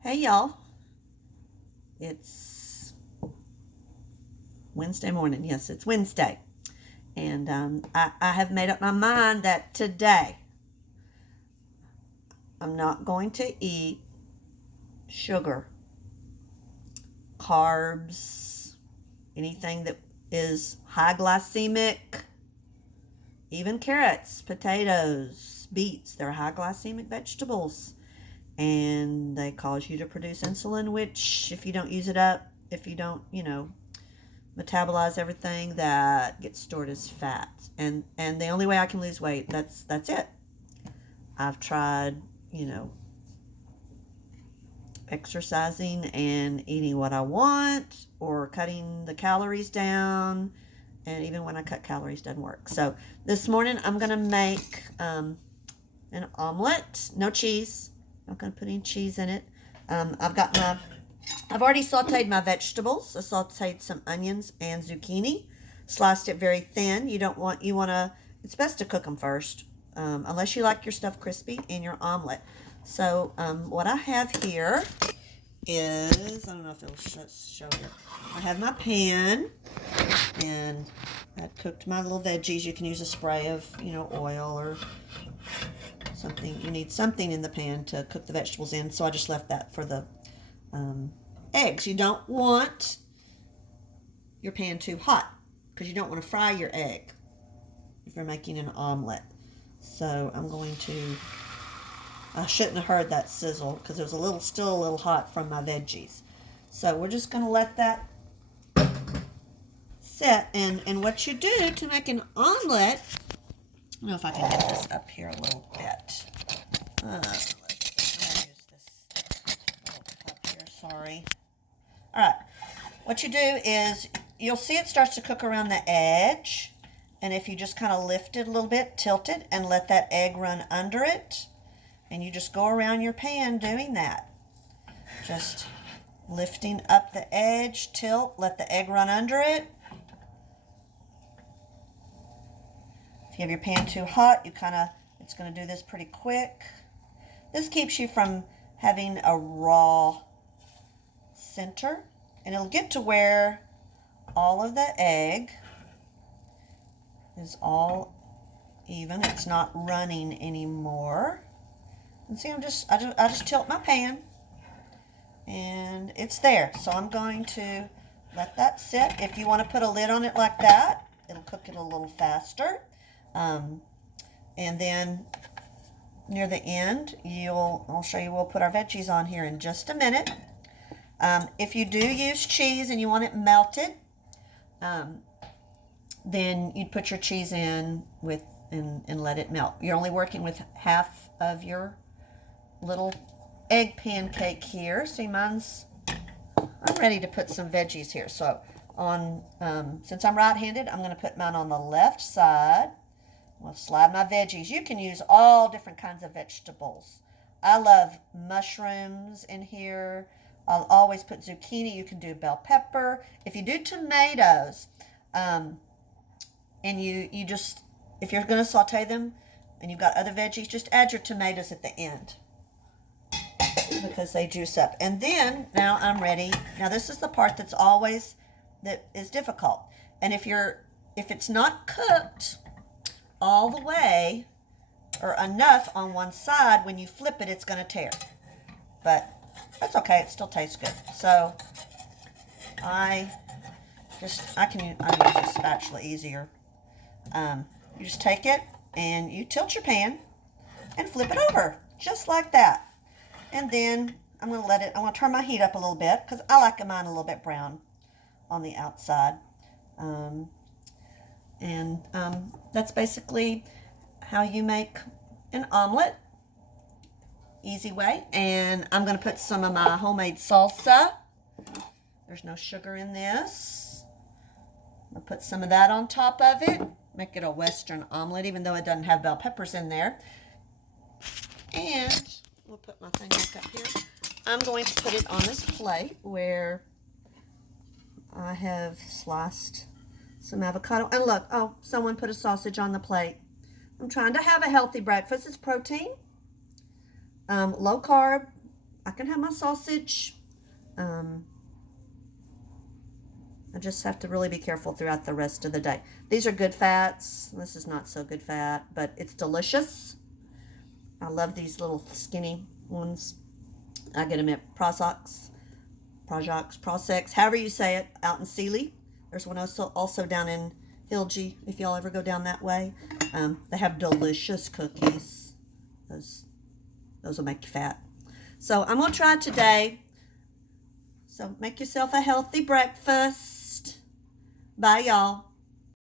Hey y'all, it's Wednesday morning. Yes, it's Wednesday. And I have made up my mind that today I'm not going to eat sugar, carbs, anything that is high glycemic, even carrots, potatoes, beets. They're high glycemic vegetables. And they cause you to produce insulin, which, if you don't use it up, if you don't, metabolize everything, that gets stored as fat. And the only way I can lose weight, that's it. I've tried, you know exercising and eating what I want, or cutting the calories down, and even when I cut calories, doesn't work. So this morning I'm gonna make an omelet. No cheese. Not gonna put any cheese in it. I've already sauteed my vegetables. I sauteed some onions and zucchini, sliced it very thin. You want to, it's best to cook them first, unless you like your stuff crispy in your omelet. So what I have here is, I don't know if it'll show here. I have my pan, and I cooked my little veggies. You can use a spray of, oil or something. You need something in the pan to cook the vegetables in, so I just left that for the eggs. You don't want your pan too hot because you don't want to fry your egg if you're making an omelet. So I shouldn't have heard that sizzle because it was still a little hot from my veggies. So we're just going to let that set. And what you do to make an omelet, I don't know if I can get this up here a little bit. Let's use this little cup here. Sorry. All right. What you do is, you'll see it starts to cook around the edge. And if you just kind of lift it a little bit, tilt it, and let that egg run under it, and you just go around your pan doing that. Just lifting up the edge, tilt, let the egg run under it. If you have your pan too hot, it's going to do this pretty quick. This keeps you from having a raw center, and it'll get to where all of the egg is all even. It's not running anymore. And see, I just tilt my pan, and it's there. So I'm going to let that sit. If you want to put a lid on it like that, it'll cook it a little faster. And then near the end, I'll show you. We'll put our veggies on here in just a minute. If you do use cheese and you want it melted, then you'd put your cheese in and let it melt. You're only working with half of your little egg pancake here. See, I'm ready to put some veggies here. So since I'm right-handed, I'm going to put mine on the left side. I'm going to slide my veggies. You can use all different kinds of vegetables. I love mushrooms in here. I'll always put zucchini. You can do bell pepper. If you do tomatoes, and you just, if you're going to saute them and you've got other veggies, just add your tomatoes at the end because they juice up. And then, now I'm ready. Now this is the part that is difficult. And if it's not cooked all the way or enough on one side, when you flip it, it's going to tear. But that's okay. It still tastes good. So I use a spatula easier. You just take it and you tilt your pan and flip it over just like that. And then I'm going to turn my heat up a little bit because I like mine a little bit brown on the outside. That's basically how you make an omelet. Easy way. And I'm going to put some of my homemade salsa. There's no sugar in this. I'm going to put some of that on top of it. Make it a Western omelet, even though it doesn't have bell peppers in there. And we'll put my thing back up here. I'm going to put it on this plate where I have sliced some avocado. And look, someone put a sausage on the plate. I'm trying to have a healthy breakfast. It's protein, low carb. I can have my sausage. I just have to really be careful throughout the rest of the day. These are good fats. This is not so good fat, but it's delicious. I love these little skinny ones. I get them at Prosex, however you say it, out in Sealy. There's one also down in Hilgi, if y'all ever go down that way. They have delicious cookies. Those will make you fat. So I'm going to try today. So make yourself a healthy breakfast. Bye, y'all.